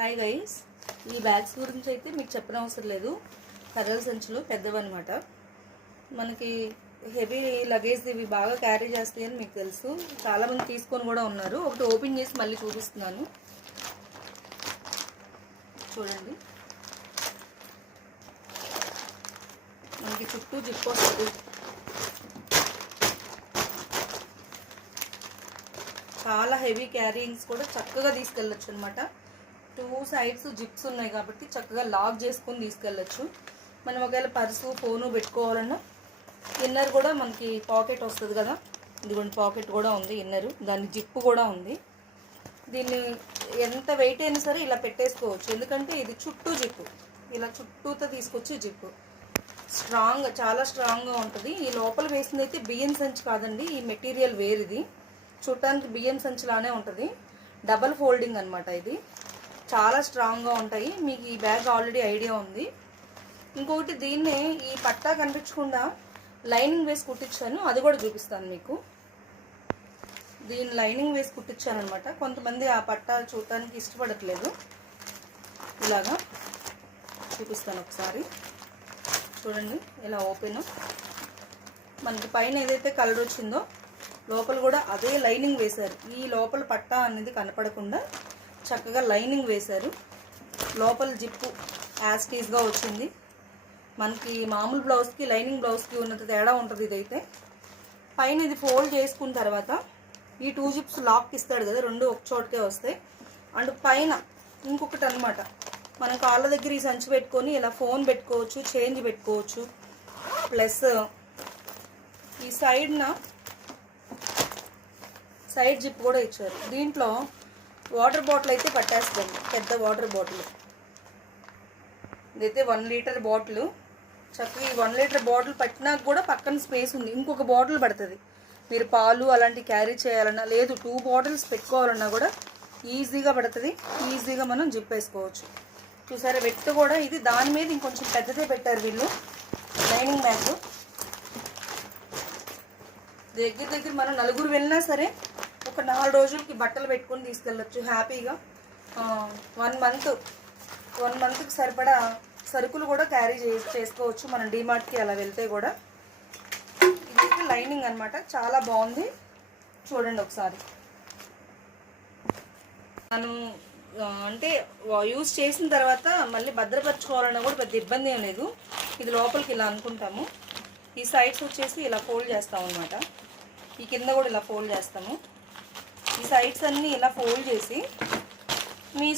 Hi guys, ఈ bags గురించి అయితే మీకు చెప్పనవసరం లేదు. కర్రల సంచులు పెద్దవన్నమాట. మనకి హెవీ లగేజ్ ఇవి బాగా క్యారీ చేస్తాయని మీకు తెలుసు. చాలామంది తీసుకొని కూడా ఉన్నారు. ఒకటి ఓపెన్ చేసి మళ్ళీ చూపిస్తున్నాను, చూడండి. మనకి చుట్టూ జిప్ వస్తుంది. చాలా హెవీ క్యారీయింగ్స్ కూడా చక్కగా తీసుకెళ్ళచ్చు అనమాట. 2 సైడ్స్ జిప్స్ ఉన్నాయి కాబట్టి చక్కగా లాక్ చేసుకొని తీసుకెళ్ళచ్చు. మనం ఒకవేళ పర్సు ఫోను పెట్టుకోవాలన్నా ఇన్నర్ కూడా మనకి పాకెట్ వస్తుంది కదా. ఇదిగోండి, పాకెట్ కూడా ఉంది ఇన్నర్, దాని జిప్పు కూడా ఉంది. దీన్ని ఎంత వెయిట్ అయినా సరే ఇలా పెట్టేసుకోవచ్చు, ఎందుకంటే ఇది చుట్టూ జిప్పు, ఇలా చుట్టూతో తీసుకొచ్చి జిప్పు చాలా స్ట్రాంగ్గా ఉంటుంది. ఈ లోపల వేసింది అయితే బియ్యం సంచి కాదండి, ఈ మెటీరియల్ వేరిది. చూడటానికి బియ్యం సంచిలానే ఉంటుంది. డబల్ ఫోల్డింగ్ అనమాట. ఇది చాలా స్ట్రాంగ్గా ఉంటాయి. మీకు ఈ బ్యాగ్ ఆల్రెడీ ఐడియా ఉంది. ఇంకొకటి, దీన్నే ఈ పట్టా కనిపించకుండా లైనింగ్ వేసి కుట్టించాను, అది కూడా చూపిస్తాను మీకు. దీన్ని లైనింగ్ వేసి కుట్టించాను అనమాట. కొంతమంది ఆ పట్టా చూడటానికి ఇష్టపడట్లేదు. ఇలాగా చూపిస్తాను ఒకసారి, చూడండి. ఇలా ఓపెన్, మనకి పైన ఏదైతే కలర్ వచ్చిందో లోపల కూడా అదే లైనింగ్ వేశారు. ఈ లోపల పట్టా అనేది కనపడకుండా చక్కగా లైనింగ్ వేశారు. లోపల జిప్పు యాస్టీస్గా వచ్చింది. మనకి మామూలు బ్లౌజ్కి లైనింగ్ బ్లౌజ్కి ఉన్నంత తేడా ఉంటుంది. ఇదైతే పైన ఇది ఫోల్డ్ చేసుకున్న తర్వాత ఈ 2 జిప్స్ లాక్ ఇస్తాడు కదా, 2 ఒక చోటకే వస్తాయి. అండ్ పైన ఇంకొకటి అనమాట, మన కాళ్ళ దగ్గర ఈ సంచి పెట్టుకొని ఇలా ఫోన్ పెట్టుకోవచ్చు, చేంజ్ పెట్టుకోవచ్చు. ప్లస్ ఈ సైడ్ జిప్ కూడా ఇచ్చారు. దీంట్లో వాటర్ బాటిల్ అయితే పట్టేస్తుంది, పెద్ద వాటర్ బాటిల్. ఇదైతే 1 లీటర్ బాటిల్. చక్కగా ఈ 1 లీటర్ బాటిల్ పట్టినాక కూడా పక్కన స్పేస్ ఉంది, ఇంకొక బాటిల్ పడుతుంది. మీరు పాలు అలాంటివి క్యారీ చేయాలన్నా, లేదు 2 బాటిల్స్ పెట్టుకోవాలన్నా కూడా ఈజీగా పడుతుంది. ఈజీగా మనం జిప్ వేసుకోవచ్చు. చూసారా, వెట్టు కూడా ఇది దాని మీద ఇంకొంచెం పెద్దదే పెట్టారు వీళ్ళు. లైనింగ్ బ్యాగ్ దగ్గర మనం 4 వెళ్ళినా సరే ఒక 4 రోజులకి బట్టలు పెట్టుకొని తీసుకెళ్ళచ్చు హ్యాపీగా. 1 మంత్కి సరిపడా సరుకులు కూడా క్యారీ చేసుకోవచ్చు మనం డీమార్ట్కి అలా వెళ్తే కూడా. ఇదైతే లైనింగ్ అనమాట, చాలా బాగుంది. చూడండి ఒకసారి. మనం అంటే యూజ్ చేసిన తర్వాత మళ్ళీ భద్రపరచుకోవాలన్నా కూడా పెద్ద ఇబ్బంది ఏం లేదు. ఇది లోపలికి ఇలా అనుకుంటాము. ఈ సైడ్స్ వచ్చేసి ఇలా ఫోల్డ్ చేస్తాం అనమాట. ఈ కింద కూడా ఇలా ఫోల్డ్ చేస్తాము. ఈ సైడ్స్ అన్నీ ఇలా ఫోల్డ్ చేసి మీ